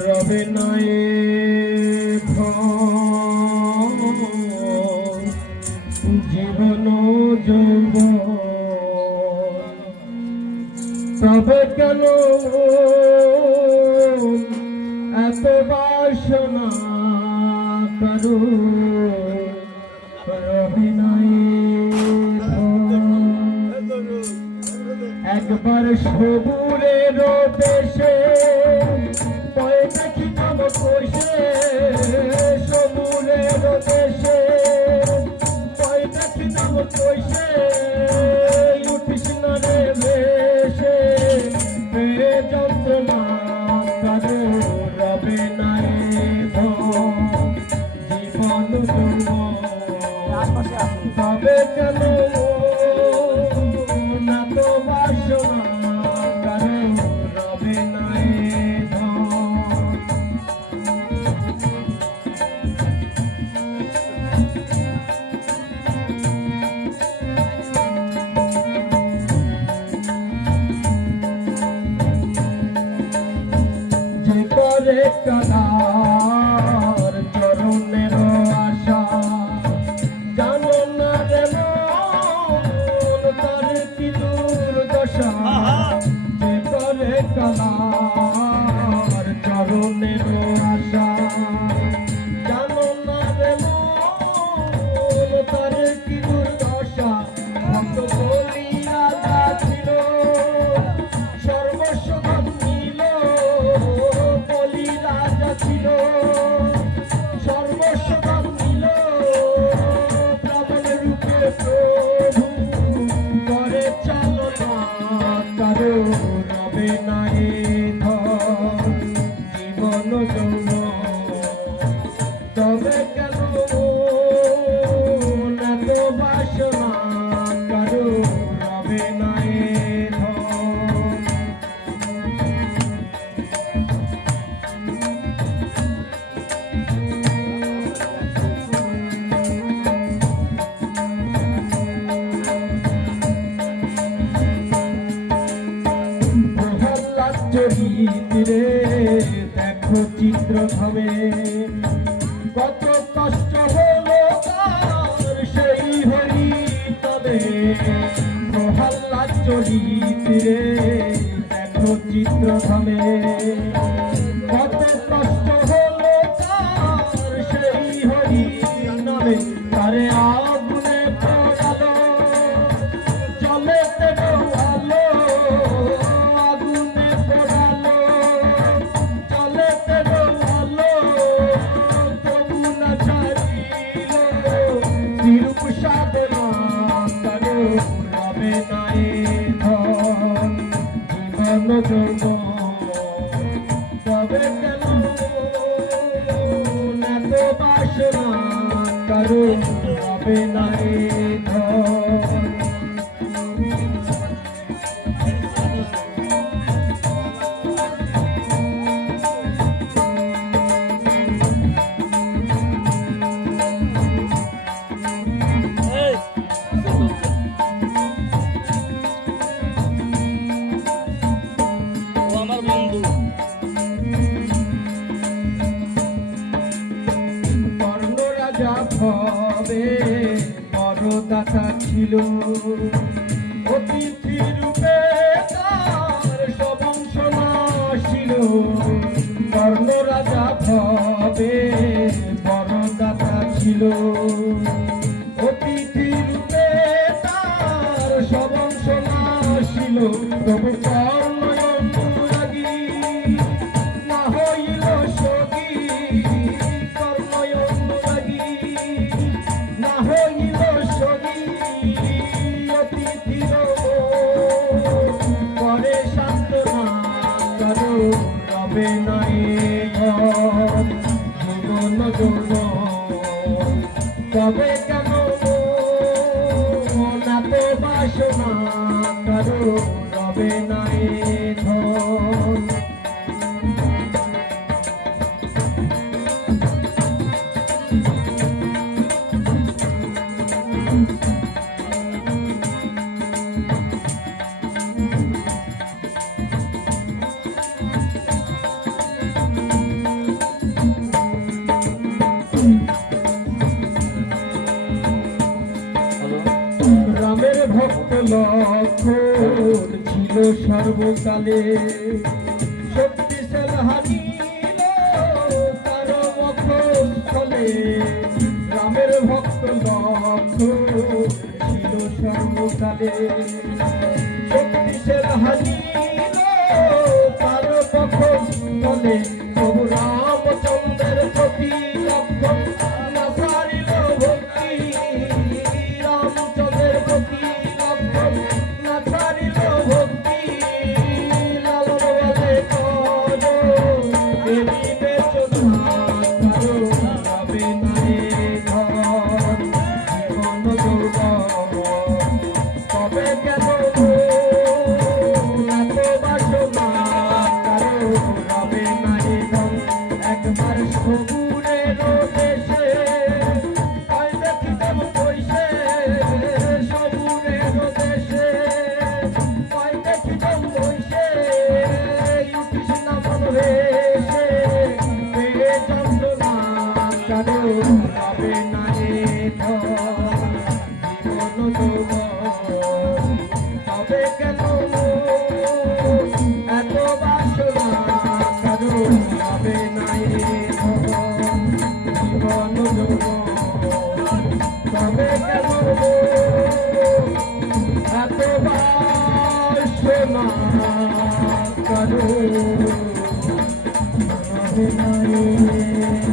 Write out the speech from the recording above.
রবে নাই জীবন যৌবন তবে কেন এত বাসনা করো রবে নাই একবার সবুরের দেশে পয়সা কি নাম কোষে সবুরের দেশে পয়সা কি নাম কোষে উঠিস না রে বেশে যন্ত্রণা কারো রবে নাই জীবন তবে কেন কাদার চরণের আশা জানো না রে মন তার কি দুর্দশা যে করে কাদার চরণের আশা জানো না রে মন তার কি দুর্দশা ভক্ত বলি রাজা ছিল সর্বস্ব ছিল সর্বস্ব ছিল প্রাবণ রূপে প্রভু করে চালনা কারো রবে নাই জীবন যৌবন তবে কেন এত বাসনা কারো রবে নাই চরিত্রে দেখো চিত্র ভাবে কত কষ্ট হলো তার সেই হরি তবে প্রহ্লাদ চরিত্রে দেখো চিত্র ভাবে কত কষ্ট হলো তার সেই হরি নবে তারে আগুনে পোড়ালো চলে তেরো আলো তবে কেন এত বাসনা কারো রবে নাই হবে বড় দাতা ছিল অতিথি রূপে তার সবংশ নাশিল কর্ণ রাজা হবে বড় দাতা ছিল অতিথি রূপে তার সবংশ নাশিল তবু কর্ণ অনুরাগী না হইল সগী কর্ণ অনুরাগী না হইল সগী অতিথির করে সান্ত্বনা করো রবে নাই জীবন যৌবন তবে কেন এত বাসনা করো রবে নাই ভক্ত লক্ষণ ছিল সর্বকালে শক্তিশাল হানিল তার মখস্থলে রামের ভক্ত লক্ষণ ছিল সর্বকালে শক্তিশাল হানিল তার মখস্থলে প্রভু রামচন্দ্রের প্রতি লক্ষণ না সারিল ভক্তি রামচন্দ্রের প্রতি লক্ষণ না সারিল ভক্তি লালন বলে কর দেবী বেচনা কারো রবে নাই ধন জীবন দুর্গম তবে কেন এত বাসনা কারো রবে নাই ধন একবার সবুরের দেশে তাই দেখিতাম বইসে সবুরের দেশে তাই দেখিতাম বইসে উঠিস না মন ভেসে পেয়ে যন্ত্রণা কারো রবে নাই ধন জীবন দুর্গম তবে কেন এত বাসনা কারো রবে নাই ধন জীবন দুর্গম তবে কেন এত বাসনা কারো রবে নাই